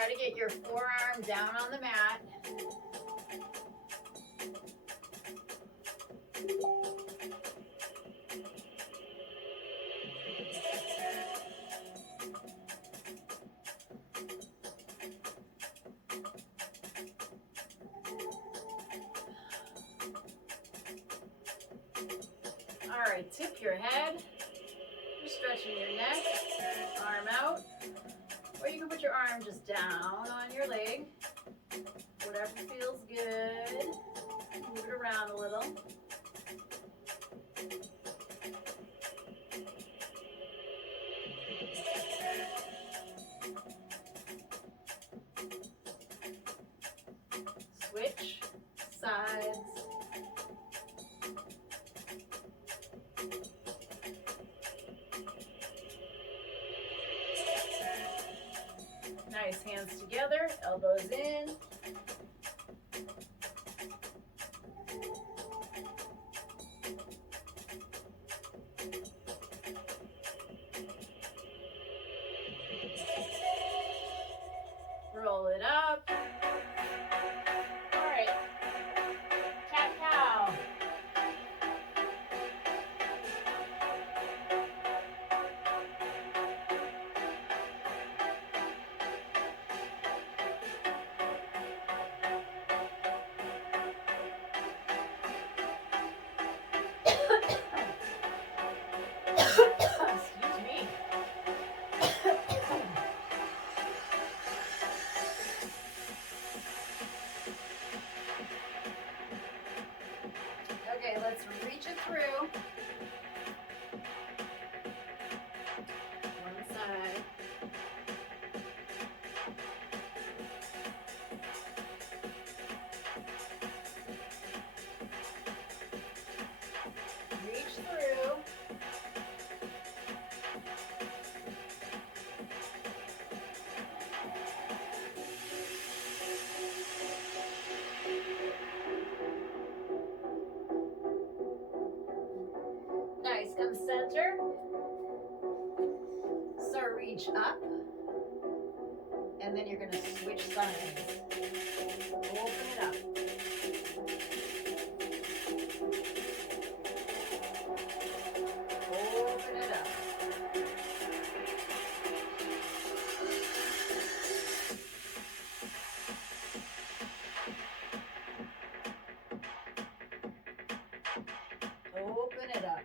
Try to get your forearm down on the mat. All right, tip your head. You're stretching your neck, arm out. Or you can put your arm just down on your leg. Whatever feels good. Move it around a little. Switch sides. Nice, hands together, elbows in. Roll it up. All right, cat-cow. Excuse me. Okay, let's reach it through. One side. Reach through. Nice, come center. So reach up. And then you're going to switch sides. Open it up. Open it up. Open it up.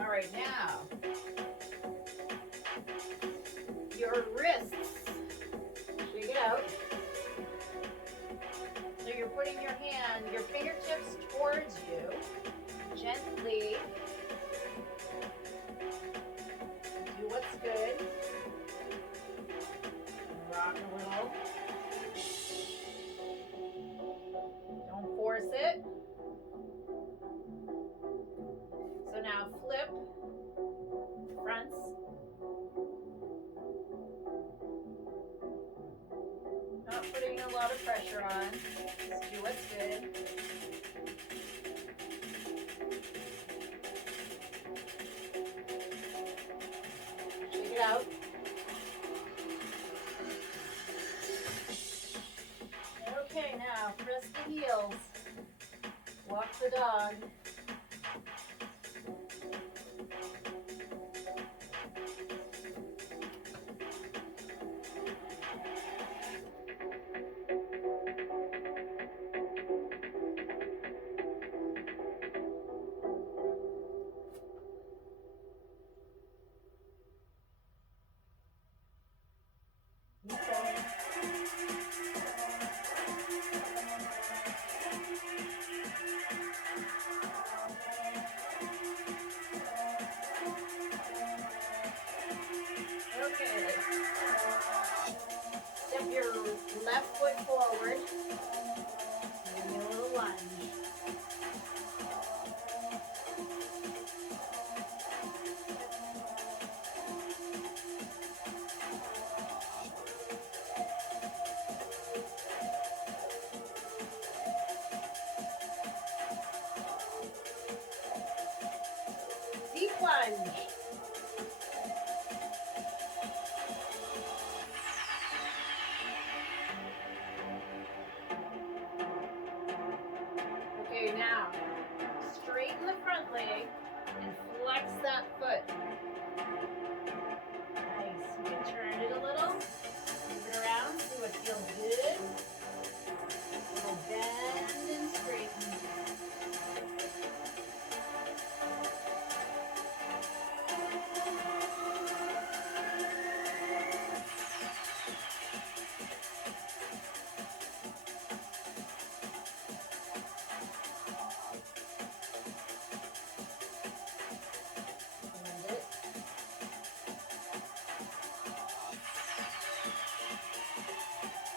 All right, now your wrists, shake it out. So you're putting your hand, your fingertips towards you, gently. Do what's good. Rock a little. Don't force it. So now flip, fronts. Not putting a lot of pressure on. Just do what's good. Shake it out. Okay, now press the heels. Walk the dog. Keep going. lunge. Okay, now straighten the front leg and flex that foot. Nice. You can turn it a little. Move it around. See what feels good. Little bend and straighten. Bend it.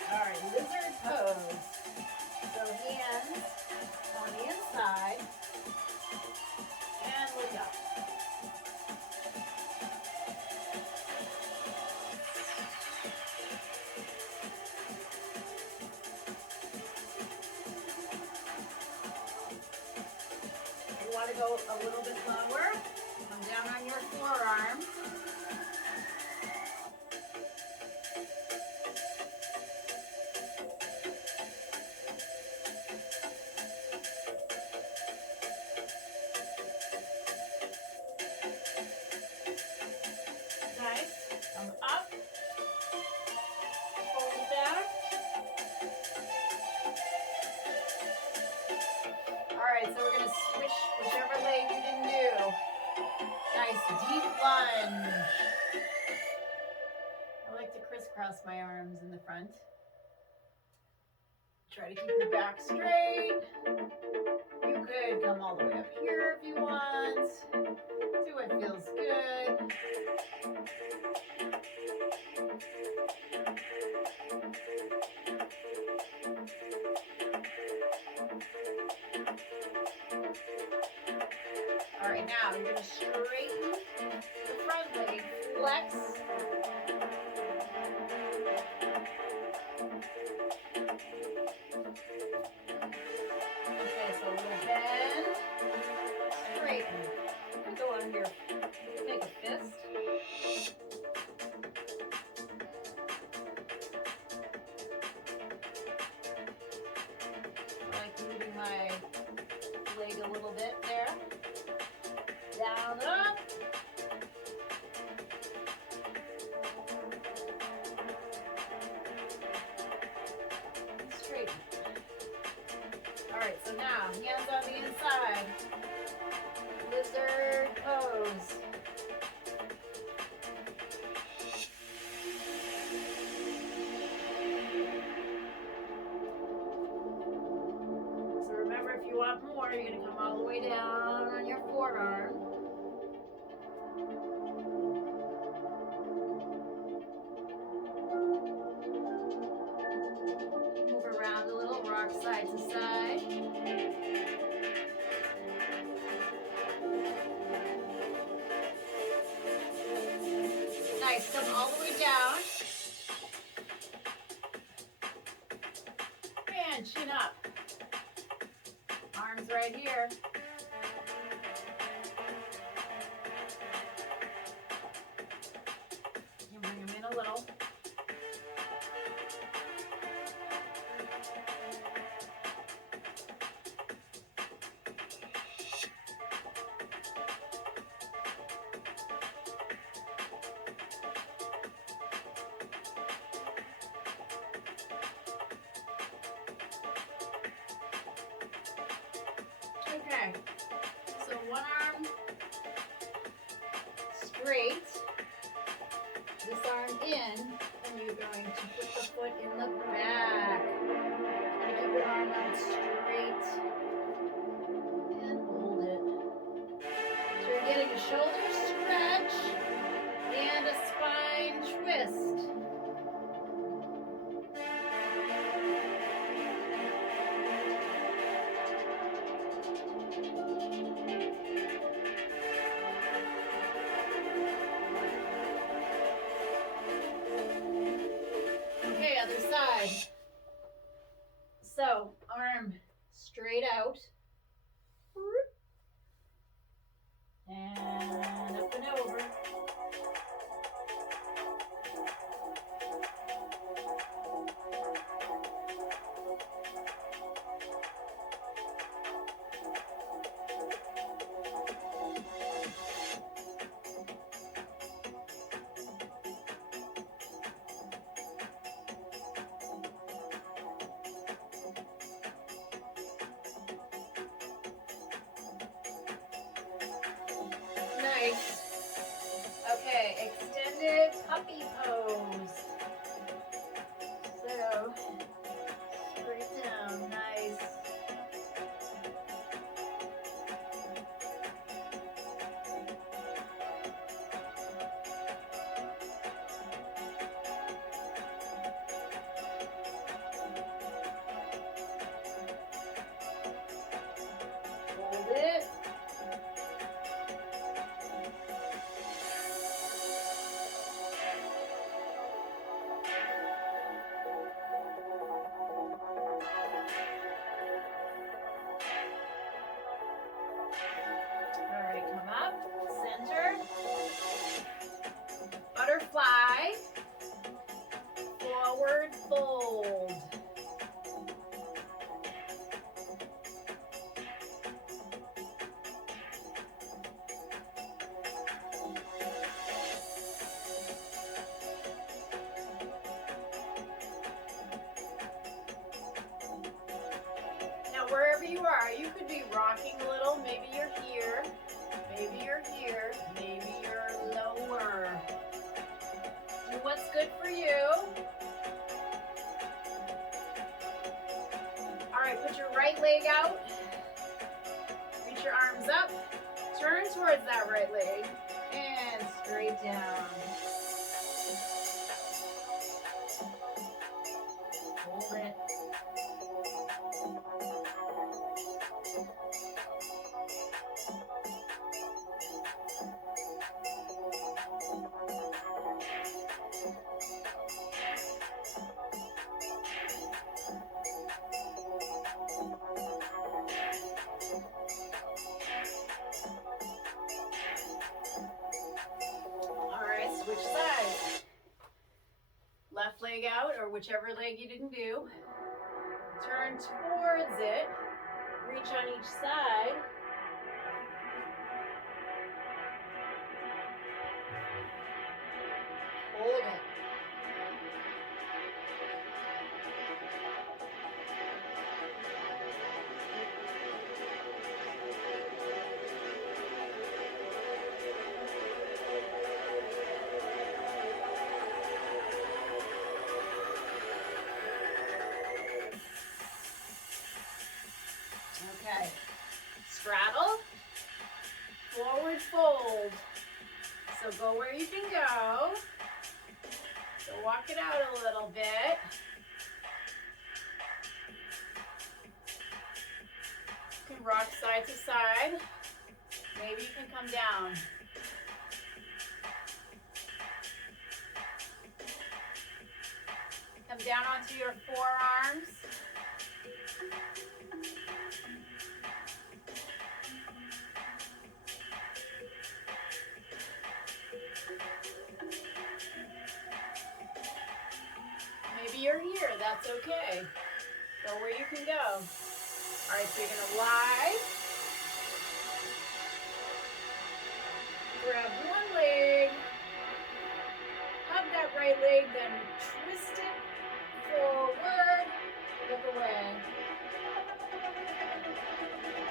All right, lizard pose. So hands on the inside and look up. You want to go a little bit lower. Come down on your forearm. Nice. Come up. Hold it down. All right, so we're going to switch whichever leg you didn't do. Nice deep lunge. I like to crisscross my arms in the front. Try to keep your back straight. You could come all the way up here if you want. See what feels good. All right, now you're going to straighten the front leg, flex. Okay, so a little bend, straighten. You can go on here, make a fist. I like moving my leg a little bit there. Down, up. And straighten. All right, so now hands on the inside. Lizard pose. So remember, if you want more, you're going to come all the way down on your forearm. Move around a little, rock side to side. Nice, come all the way down. And chin up. Arms right here. You bring them in a little. Okay, so one arm straight, this arm in, and you're going to put the foot in the back. Try to keep your arm out straight and hold it. So you're getting a shoulder stretch and a spine twist. Okay, other side. So, arm straight out. And up and over. Nice. Okay, extended puppy pose. So, straight down, nice. Hold it. All right, come up, center, butterfly, forward fold. Now, wherever you are, you could be rocking a little. Maybe you're here, maybe you're here, maybe you're lower. Do what's good for you. All right, put your right leg out. Reach your arms up. Turn towards that right leg and straight down. Hold it. All right, switch sides. Left leg out, or whichever leg you didn't do. Turn towards it. Reach on each side. Hold it. Okay. Straddle. Forward fold. So go where you can go. So walk it out a little bit. You can rock side to side. Maybe you can come down. Come down onto your forearms. Maybe you're here, that's okay. Go where you can go. All right, so you're gonna lie. Grab one leg. Hug that right leg, then twist it forward. Look away.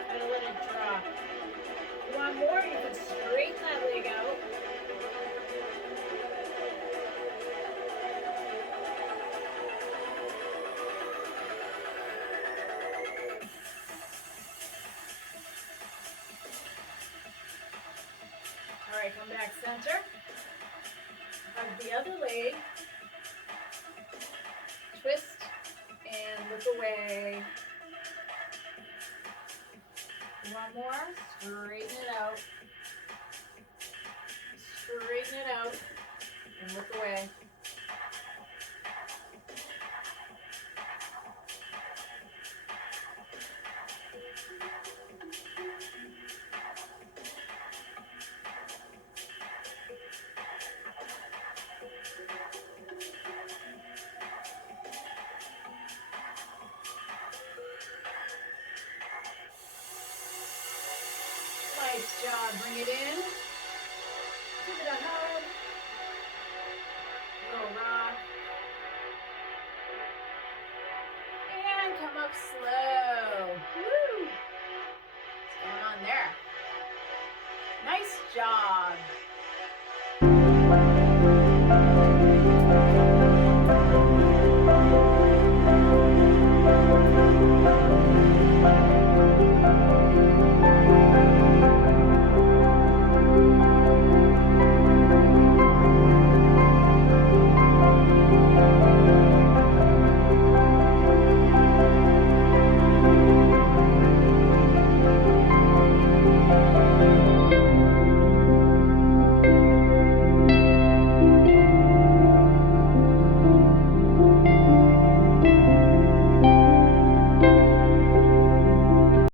Try to let it drop. If you want more, you can straighten that leg out. All right, come back center. Hug the other leg. Twist and look away. You want more? Straighten it out. Straighten it out and look away. Nice job. Bring it in. Keep it ahead. Little rock. And come up slow. Woo! What's going on there? Nice job.